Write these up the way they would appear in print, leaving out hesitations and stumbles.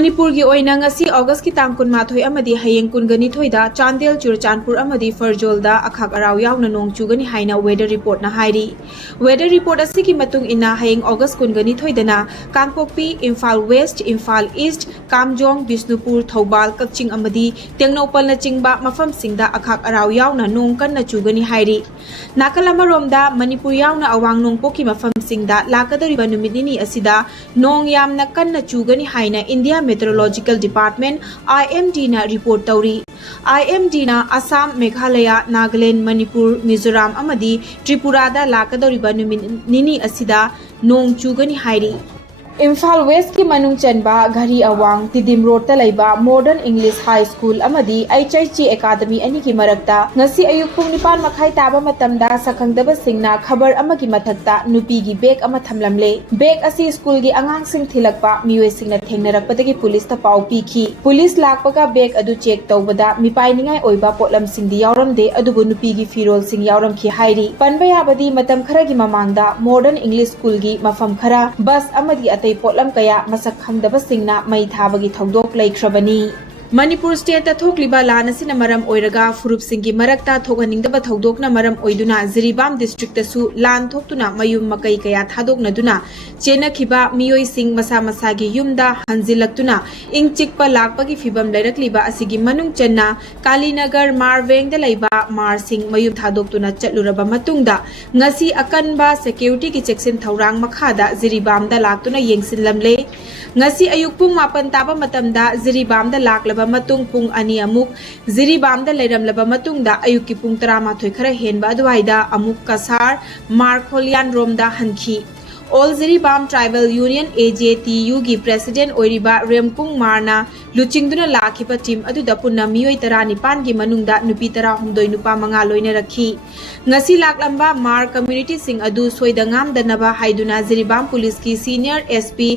मणिपुर की ओइना ngasi August की तांग कुनमाथोई अमदी हयेंग कुनगनी थोइदा चांदेल चुरचानपुर अमदी फरजोलदा अखाक अराव यावना नोंग चुगनी हाइना वेदर रिपोर्ट ना हाइरी वेदर रिपोर्ट असि की मतुंग इना हयेंग August कुनगनी थोइदना कांगपोकपी इम्फाल वेस्ट इम्फाल ईस्ट कामजोंग बिष्णुपुर थौबाल कक्चिंग अमदी तेंगनौपल न चिंगबा मफम सिंगदा अखाक अराव यावना नोंग कन्ना चुगनी हाइरी नाकल अमरोमदा मणिपुर यावना अवांग नोंगपोकी मफम सिंगदा लाकदरिबा नुमितनिनी असिदा नोंग यामना कन्ना चुगनी हाइना इंडिया मेट्रोलॉजिकल डिपार्टमेंट IMD ना रिपोर्ट तौरी IMD ना असम मेघालय नागालैंड मणिपुर मिजोराम अमदी त्रिपुरादा लाकदौरिबा नुमित निनी असिदा नोंग चुगनी हाइरी इम्फाल वेस्ट की मनुंग चनबा घरी अवांग तिदिम रोड ता लैबा मॉडर्न इंग्लिश हाई स्कूल अमदी HHG एकाडमी अनि की मरक्ता ngasi ayuk pung 9 makhai taba matamda sakhangdaba singna khabar amagi mathakta nupi gi bag ama thamlamle bag asi school gi angang sing thilakpa mioi singna thengnarakpadagi police ta pau pikhi police lakpaga bag adu check tawbada mipai ningai oiba potlam singdi yawramde adubu nupi gi firol sing yawram khi hairi panba yabadi matam khara gi mamangda modern english school gi mafam khara bus amadi atai पोटलम कया मसक खंगदब सिंगना मई थाबगी थौदोक लैख्रबनी Manipur state थोकलिबा लान असिना मरम ओइरगा फुरुप सिंगी मरक्ता थोगनिंगदब थौदोकना मरम ओइदुना Jiribam district तसु लान थोक्तुना मयुम मकई कया थादोकनदुना चेनखिबा मियोई सिंग मसा मसागी युमदा हंजिलक्तुना इंग चिकपा लाकपगी फिबम लैरकलिबा असिगी मनुंग चन्ना कालीनगर मारवेंगदा लैबा मार सिंग मयुम थादोकतुना चटलुरबा मतुंगदा ngasi अकनबा सिक्योरिटी की चेक्सिन थौरांग मखादा जिरीबामदा लाक्तुना येंगसिनलमले ngasi ayuk pung 8 taba matamda जिरीबामदा लाकलब मतुंग पुंग अनि अमुक जिरीबामदा लैरमलबा मतुंगदा अयुकी पुंग 13 खरा हेनबा अदवाइदा अमुक कसार मारखोलियान रोमदा हनखी all Jiribam tribal union AJTU की प्रेसिडेंट ओइरिबा रेमकुंग मारना लुचिंगदुना लाखिबा टीम अदुदा पुन्ना मियोई 19 की मनुंगदा नुपी 19 नुपा 5 लोइना रखी ngasi लाकलंबा मार कम्युनिटी सिंग अदु सोइदंगाम दनबा हाइदुना जिरीबाम पुलिस की senior SP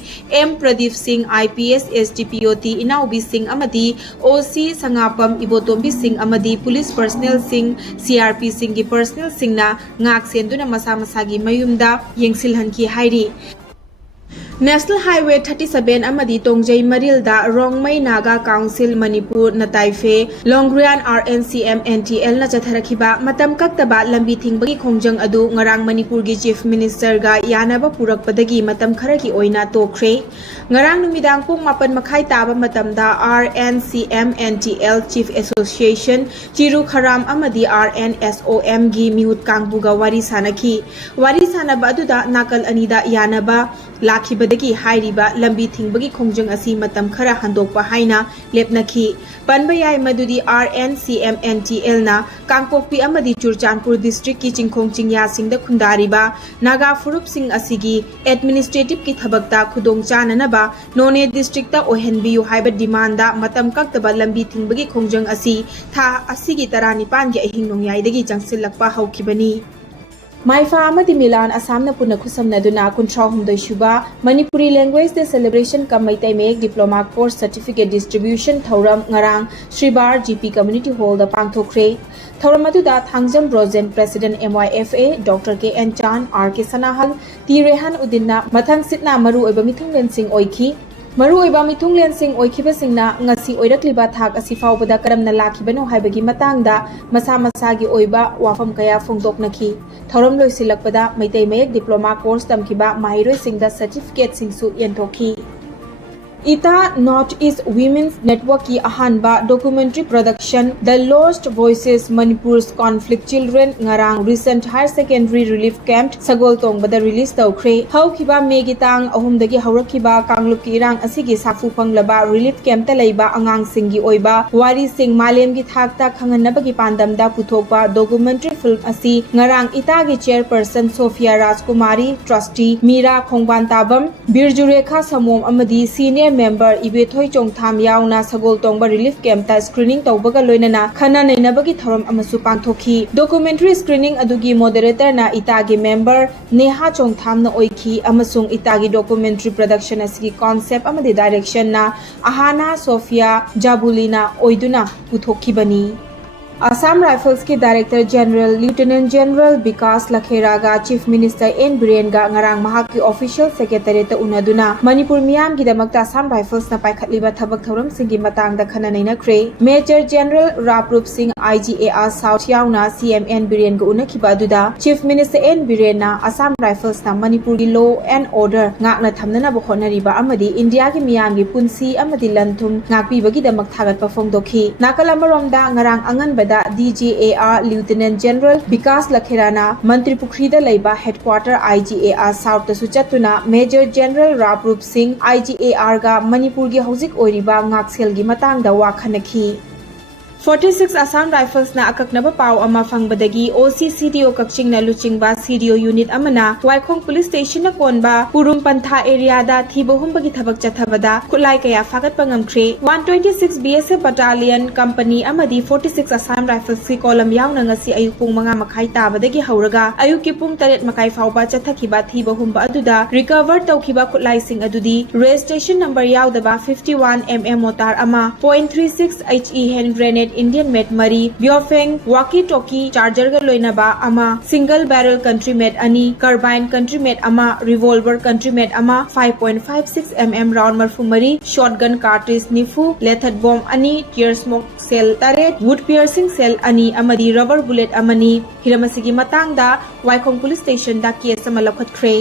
M Pradeep Singh IPS SDPOT Inaoubi Singh अमदी OC संगापम इबोतोंबी सिंह अमदी police personnel Singh CRP Singh की पर्सनल सिंगना ngak सेंदुना मसा मसागी मयुमदा येंगसिलहनकी हाइरी नेशनल हाईवे 37 अमदी तोंगजई मरिलदा रोंगमई नागा काउंसिल मणिपुर नताइफे लोंग्रियान RNCM NTL न चथरखिबा मतम कक्तबा लंबी थिंगबगी खोंजंग अदु ngarang मणिपुर की चीफ मिनिस्टर गा यानाबा पुरकपदगी मतम Kharki ओइना तोख्रे ngarang numidag pung 8 makhai taba matamda RNCM NTL Chief Association Chiru Kharam amadi RNSOM gi mihut kangbuga wari sanaba aduda nakal anida yanaba लाखिबदगी हाइरिबा लंबी थिंगबगी खोंजंग असि मतम खरा हंदोकपा हाइना लेपनखी पनबयाय मदुदी RNCM NTL ना कांगपोकपी अमदी चुरचानपुर डिस्ट्रिक्ट की चिंखोंग चिंगया सिंगदा खुंदारिबा नागा फुरुप सिंग असिगी एडमिनिस्ट्रेटिव की थबकता खुदोंग चाननबा नोने डिस्ट्रिक्ट ओहेनबियु हाइबा डिमांडा मतम कक्तबा लंबी थिंगबगी खोंजंग असि था असिगी 19 गी अहिंग नोंयाइदगी जंगसिलकपा हौखिबनी माइफा अमदी मिलान असम न पुनः खुसमनदुना 19 शुबा Manipuri language day celebration cum Meitei Mayek diploma course certificate distribution थौरम ngarang श्रीबार GP कम्युनिटी हॉल दा पांगथोखरे थौरम अदुदा Thangjam Brojen president MYFA doctor KN चान RK सनाहल टी रेहान उदिनना मथंग सिटना मरु ओइबा मिथुंगलेन सिंह ओइखी मरु ओइबा मिथुंगलेन सिंह ओइखिबा सिंगना ngasi ओइरकलिबा थाक असि फावबदा करमना लाखिबनो हाइबगी मतंगदा मसा मसागी ओइबा वाफम कया फोंदोकनखी थौरम लोइसिलकपदा मैतै मयक डिप्लोमा कोर्स तमखिबा माहिरोय सिंगदा सर्टिफिकेट सिंगसु येंथोखी इता नॉर्थ ईस्ट वीमेन्स नेटवर्क की अहानबा documentary production the lost voices मणिपुर's conflict children ngarang recent higher secondary relief camp सगोल तोंगबदा रिलीज तौख्रे हौखिबा मेगी तांग अहुमदगी हौरखिबा कांगलुप की इरांग असिगी साफु फंगलबा रिलीफ कैंप ता लैबा अंगांग सिंगी ओइबा वारी सिंग मालेम की थाकता खंगनबगी पांदमदा पुथोकबा डॉक्यूमेंट्री फिल्म असि ngarang इता की चेयरपर्सन सोफिया राजकुमारी trustee Meera खोंगबान Tabam बिरजुरेखा समोम अमदी senior member इबेथोय चोंगथाम यावना Sagol तोंगबा relief camp ता स्क्रीनिंग तौबगा लोइनना खना नैनबगी थौरम अमसु पांथोखी डॉक्यूमेंट्री स्क्रीनिंग अदुगी मॉडरेटर ना इतागी मेंबर नेहा चोंगथाम न ओइखी अमसुंग इतागी डॉक्यूमेंट्री प्रोडक्शन असगी कॉन्सेप्ट अमदि डायरेक्शन ना अहाना सोफिया जाबुलिना ओइदुना पुथोखी बनी Assam Rifles ki Director General Lieutenant General Vikas Lakhera ga Chief Minister N Biren ga ngarang mahak ki Official Secretary ta unaduna Manipur miyam gi damakta Assam Rifles na paikhatliba thabak thoram singi matang da khana nainakre Major General Raprup Singh IGAR South yauna CMN Biren ga unakhiba aduda Chief Minister N Biren na Assam Rifles na Manipur gi law and order ngakna thamnana ba khonariba amadi India gi miyam gi punsi amadi lanthum ngakpi bagi damak thagat pa phongdokhi Nakalamarom ngarang angan bada DGAR Lieutenant General Vikas Lakherana Mantri Pukri da laiba Headquarter IGAR South da suchatuna Major General Raprup Singh IGAR ga Manipur gi hojik oiriba ngaksel gi matang da wakhanakhi 46 Assam Rifles na akaknaba pau ama fangbadagi OCCDO kakching na luchingba CDO unit amana Waikhong Police Station na konba Purum Pantha area da thibohumbagi thabak chathabada khulai kaya fagat pangamkhre 126 BSF Battalion Company amadi 46 Assam Rifles ki kolam yauna ngasi ayuk pung manga makhai tabadagi hauraga ayuk ki pung 8 makai fauba chathakiba thibahumba aduda recover tawkiba khulai sing adudi registration number yaudaba 51 mm motar ama .36 HE hand grenade Indian made mari biofeng walkie talkie charger ga loinaba ama single barrel country made ani carbine country made ama revolver country made ama 5.56 mm round marfu mari shotgun cartridge nifu lethal bomb ani tear smoke cell taret wood piercing cell ani amadi rubber bullet amani hiramasigi matangda Waikhong Police Station da case ama lakhatkhre